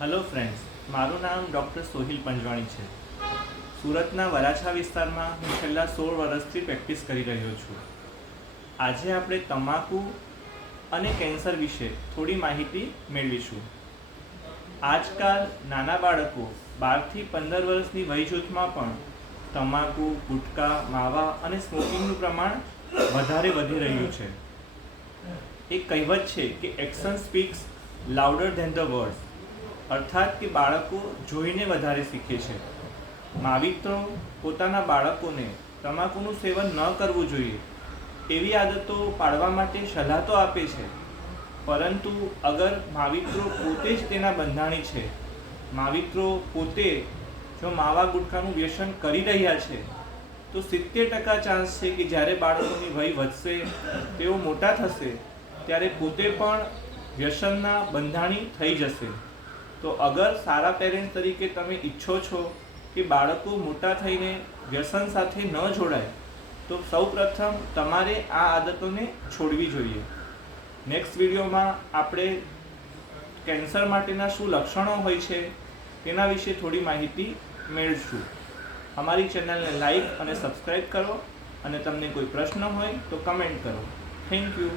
Hello friends, મારું નામ doctor Sohil Panjwani છે. સુરતના વરાછા વિસ્તારમાં હું છેલ્લા 16 વર્ષથી પ્રેક્ટિસ કરી રહ્યો છું. આજે આપણે તમાકુ અને કેન્સર વિશે થોડી માહિતી મેળવીશું. આજકાલ નાના બાળકો 12 થી 15 વર્ષની વય જૂથમાં પણ તમાકુ, ગુટકા, માવા અને સ્મોકિંગનું પ્રમાણ વધારે વધી રહ્યું છે. એક કહેવત છે કે action speaks louder than the words, અર્થાત કે બાળકો જોઈને વધારે શીખે છે. માવિત્રો પોતાના બાળકોને તમાકુનું સેવન ન કરવું જોઈએ એવી આદતો પાડવા માટે સલાહ તો આપે છે, પરંતુ અગર માવિત્રો પોતે જ તેના બંધાણી છે, માવિત્રો પોતે જો માવા ગુટખાનું વ્યસન કરી રહ્યા છે, તો 70% ચાન્સ છે કે જ્યારે બાળકોની વય વધશે, તેઓ મોટા થશે, ત્યારે પોતે પણ વ્યસનના બંધાણી થઈ જશે. તો અગર સારા પેરેન્ટ્સ તરીકે તમે ઈચ્છો છો કે બાળકો મોટા થઈને વ્યસન સાથે ન જોડાય, તો સૌપ્રથમ તમારે આ આદતોને છોડવી જોઈએ. નેક્સ્ટ વિડીયોમાં આપણે કેન્સર માટેના શું લક્ષણો હોય છે તેના વિશે થોડી માહિતી મેળવીશું. અમારી ચેનલને લાઈક અને સબસ્ક્રાઈબ કરો, અને તમને કોઈ પ્રશ્ન હોય તો કમેન્ટ કરો. Thank you.